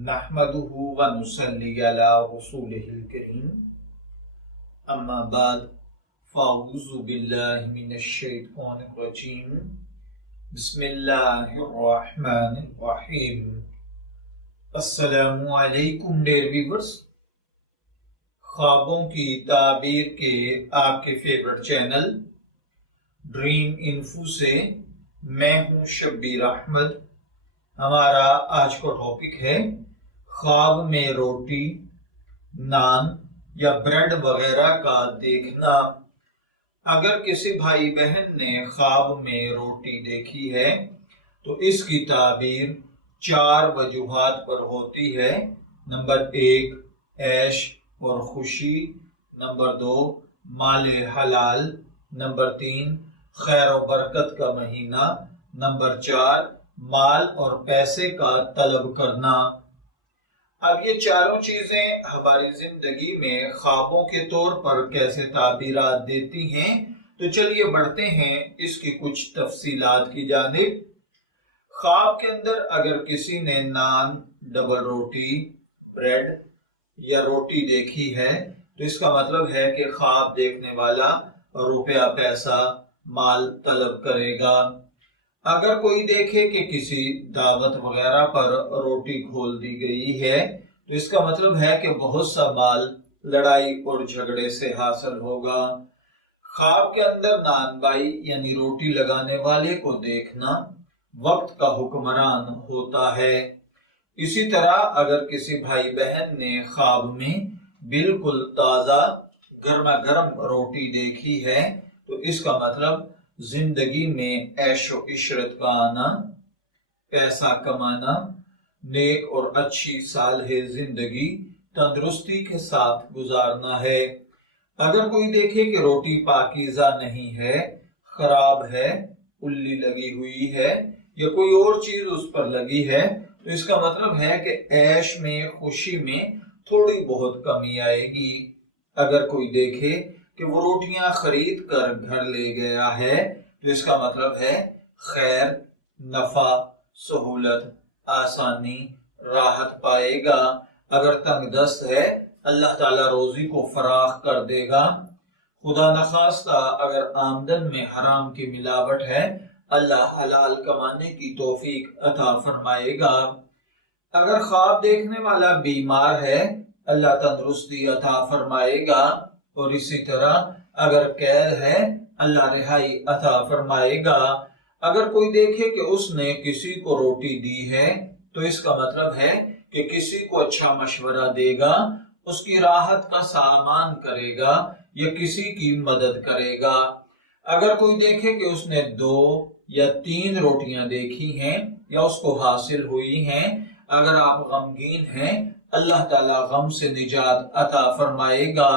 नहमदुहु व नुसल्ली अला रसूलिहिल करीम अम्मा बाद फ़अऊज़ु बिल्लाहि मिनश शैतानिर रजीम बिस्मिल्लाहिर रहमानिर रहीम। अस्सलामु अलैकुम डियर व्यूअर्स, ख्वाबों की ताबीर के आपके फेवरेट चैनल ड्रीम इन्फो से मैं हूं शब्बीर अहमद। हमारा आज का टॉपिक है ख्वाब में रोटी, नान या ब्रेड वगैरह का देखना। अगर किसी भाई बहन ने ख्वाब में रोटी देखी है तो इसकी ताबीर 4 वजूहात पर होती है। नंबर 1 ऐश और खुशी, नंबर 2 माले हलाल, नंबर 3 खैर और बरकत का महीना, नंबर 4 माल और पैसे का तलब करना। अब ये चारों चीजें हमारी जिंदगी में ख्वाबों के तौर पर कैसे ताबीरात देती हैं, तो चलिए बढ़ते हैं इसकी कुछ तफसीलात की जानिब। ख्वाब के अंदर अगर किसी ने नान, डबल रोटी, ब्रेड या रोटी देखी है तो इसका मतलब है कि ख्वाब देखने वाला रुपया पैसा माल तलब करेगा। अगर कोई देखे कि किसी दावत वगैरह पर रोटी खोल दी गई है तो इसका मतलब है कि बहुत सा माल लड़ाई और झगड़े से हासिल होगा। ख्वाब के अंदर नानबाई यानी रोटी लगाने वाले को देखना वक्त का हुक्मरान होता है। इसी तरह अगर किसी भाई बहन ने ख्वाब में बिल्कुल ताजा गर्मा गर्म रोटी देखी है तो इसका मतलब जिंदगी में ऐशो इशरत का आना, पैसा कमाना, नेक और अच्छी सालह जिंदगी तंदुरुस्ती के साथ गुजारना है। अगर कोई देखे कि रोटी पाकीज़ा नहीं है, खराब है, उल्ली लगी हुई है या कोई और चीज उस पर लगी है तो इसका मतलब है कि ऐश में खुशी में थोड़ी बहुत कमी आएगी। अगर कोई देखे कि वो रोटियां खरीद कर घर ले गया है तो इसका मतलब है खैर, नफा, सहूलत, आसानी, राहत पाएगा। अगर तंग दस्त है अल्लाह ताला रोजी को फराख कर देगा। खुदा न खास्ता अगर आमदन में हराम की मिलावट है अल्लाह हलाल कमाने की तौफीक अता फरमाएगा। अगर ख्वाब देखने वाला बीमार है अल्लाह तंदुरुस्ती अता फरमाएगा। और इसी तरह अगर कैद है अल्लाह रिहाई अता फरमाएगा। अगर कोई देखे कि उसने किसी को रोटी दी है तो इसका मतलब है कि किसी को अच्छा मशवरा देगा, उसकी राहत का सामान करेगा या किसी की मदद करेगा। अगर कोई देखे कि उसने 2 या 3 रोटियां देखी हैं या उसको हासिल हुई हैं, अगर आप गमगीन हैं अल्लाह ताला गम से निजात अता फरमाएगा।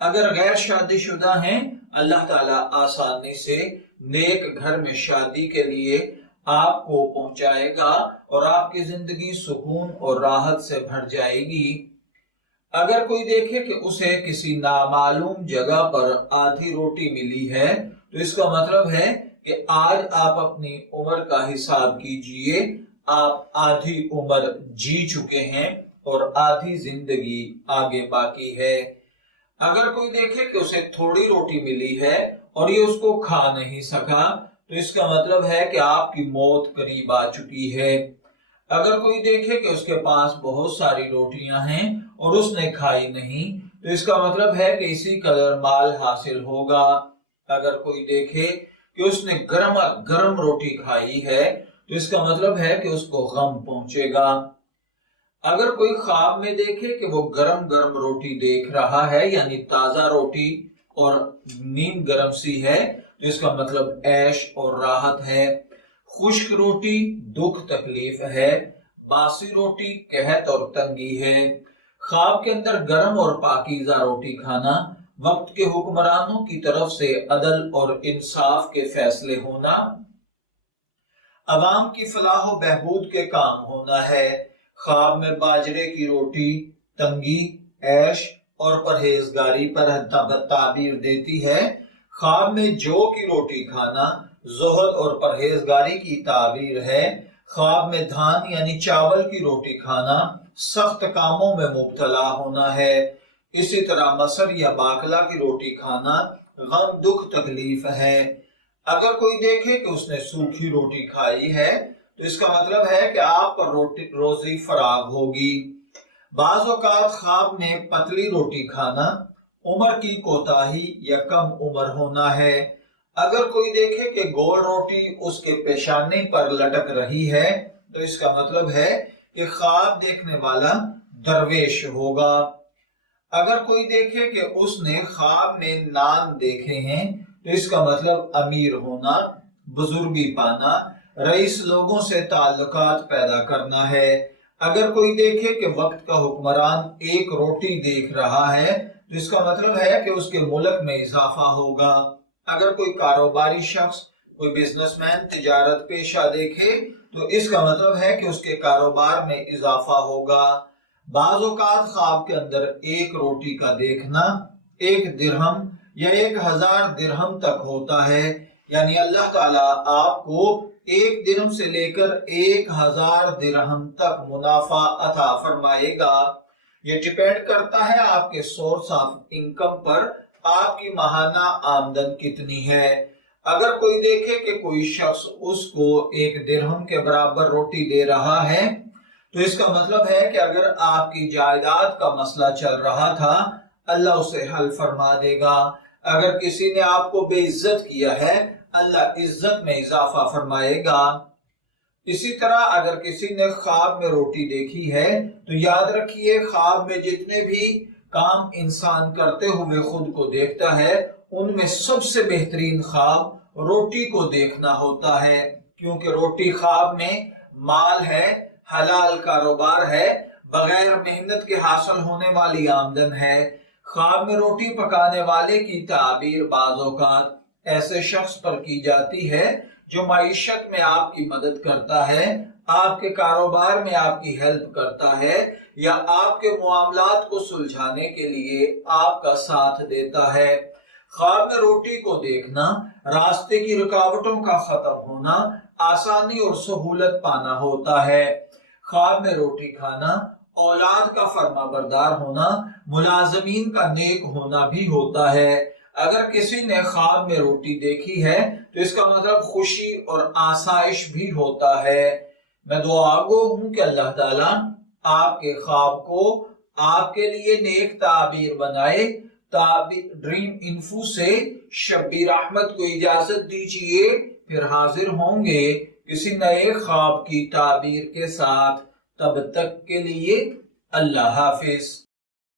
अगर गैर शादीशुदा हैं अल्लाह ताला आसानी से नेक घर में शादी के लिए आपको पहुंचाएगा और आपकी जिंदगी सुकून और राहत से भर जाएगी। अगर कोई देखे कि उसे किसी नामालूम जगह पर आधी रोटी मिली है तो इसका मतलब है कि आज आप अपनी उम्र का हिसाब कीजिए, आप आधी उम्र जी चुके हैं और आधी जिंदगी आगे बाकी है। अगर कोई देखे कि उसे थोड़ी रोटी मिली है और ये उसको खा नहीं सका तो इसका मतलब है कि आपकी मौत करीब आ चुकी है। अगर कोई देखे कि उसके पास बहुत सारी रोटियां हैं और उसने खाई नहीं तो इसका मतलब है कि इसी कदर माल हासिल होगा। अगर कोई देखे कि उसने गर्मा गर्म रोटी खाई है तो इसका मतलब है कि उसको गम पहुंचेगा। अगर कोई ख्वाब में देखे कि वो गरम गरम रोटी देख रहा है यानी ताजा रोटी और नीम गरम सी है तो इसका मतलब ऐश और राहत है। खुश्क रोटी दुख तकलीफ है, बासी रोटी कहत और तंगी है। ख्वाब के अंदर गरम और पाकीज़ा रोटी खाना वक्त के हुक्मरानों की तरफ से अदल और इंसाफ के फैसले होना, अवाम की फलाह व बहबूद के काम होना है। ख्वाब में बाजरे की रोटी तंगी, ऐश और परहेजगारी पर ताबीर देती है। ख्वाब में जौ की रोटी खाना ज़ुहद और परहेजगारी की ताबीर है। خواب میں دھان یعنی چاول کی روٹی کھانا سخت کاموں میں مبتلا ہونا ہے۔ اسی طرح مسر یا باقلا کی روٹی کھانا غم دکھ تکلیف ہے۔ اگر کوئی دیکھے کہ اس نے سوکھی روٹی کھائی ہے تو اس کا مطلب ہے کہ آپ پر روزی فراغ ہوگی۔ بعض اوقات خواب میں پتلی روٹی کھانا عمر کی کوتاہی یا کم عمر ہونا ہے۔ اگر کوئی دیکھے کہ گول روٹی اس کے پیشانی پر لٹک رہی ہے تو اس کا مطلب ہے کہ خواب دیکھنے والا درویش ہوگا۔ اگر کوئی دیکھے کہ اس نے خواب میں نان دیکھے ہیں تو اس کا مطلب امیر ہونا، بزرگی پانا، رئیس لوگوں سے تعلقات پیدا کرنا ہے۔ اگر کوئی دیکھے کہ وقت کا حکمران ایک روٹی دیکھ رہا ہے تو اس کا مطلب ہے کہ اس کے ملک میں اضافہ ہوگا۔ اگر کوئی کاروباری شخص، کوئی بزنس مین تجارت پیشہ دیکھے تو اس کا مطلب ہے کہ اس کے کاروبار میں اضافہ ہوگا۔ بعض اوقات خواب کے اندر ایک روٹی کا دیکھنا 1 درہم یا 1000 درہم تک ہوتا ہے، یعنی اللہ تعالیٰ آپ کو 1 درہم سے لے کر 1000 درہم تک منافع عطا فرمائے گا۔ یہ ڈیپینڈ کرتا ہے آپ کے سورس آف انکم پر، آپ کی ماہانہ آمدن کتنی ہے۔ اگر کوئی دیکھے کہ کوئی شخص اس کو 1 درہم کے برابر روٹی دے رہا ہے تو اس کا مطلب ہے کہ اگر آپ کی جائیداد کا مسئلہ چل رہا تھا اللہ اسے حل فرما دے گا۔ اگر کسی نے آپ کو بے عزت کیا ہے اللہ عزت میں اضافہ فرمائے گا۔ اسی طرح اگر کسی نے خواب میں روٹی دیکھی ہے تو یاد رکھیے خواب میں جتنے بھی کام انسان کرتے ہوئے خود کو دیکھتا ہے ان میں سب سے بہترین خواب روٹی کو دیکھنا ہوتا ہے، کیونکہ روٹی خواب میں مال ہے، حلال کاروبار ہے، بغیر محنت کے حاصل ہونے والی آمدن ہے۔ خواب میں روٹی پکانے والے کی تعبیر بعض اوقات ایسے شخص پر کی جاتی ہے جو معیشت میں آپ کی مدد کرتا ہے، آپ کے کاروبار میں آپ کی ہیلپ کرتا ہے یا آپ کے معاملات کو سلجھانے کے لیے آپ کا ساتھ دیتا ہے۔ خواب میں روٹی کو دیکھنا راستے کی رکاوٹوں کا ختم ہونا، آسانی اور سہولت پانا ہوتا ہے۔ خواب میں روٹی کھانا اولاد کا فرما بردار ہونا، ملازمین کا نیک ہونا بھی ہوتا ہے۔ اگر کسی نے خواب میں روٹی دیکھی ہے تو اس کا مطلب خوشی اور آسائش بھی ہوتا ہے۔ میں دعا گو ہوں کہ اللہ تعالیٰ آپ کے خواب کو آپ کے لیے نیک تعبیر بنائے۔ ڈریم انفو سے شبیر احمد کو اجازت دیجیے، پھر حاضر ہوں گے کسی نئے خواب کی تعبیر کے ساتھ۔ تب تک کے لیے اللہ حافظ۔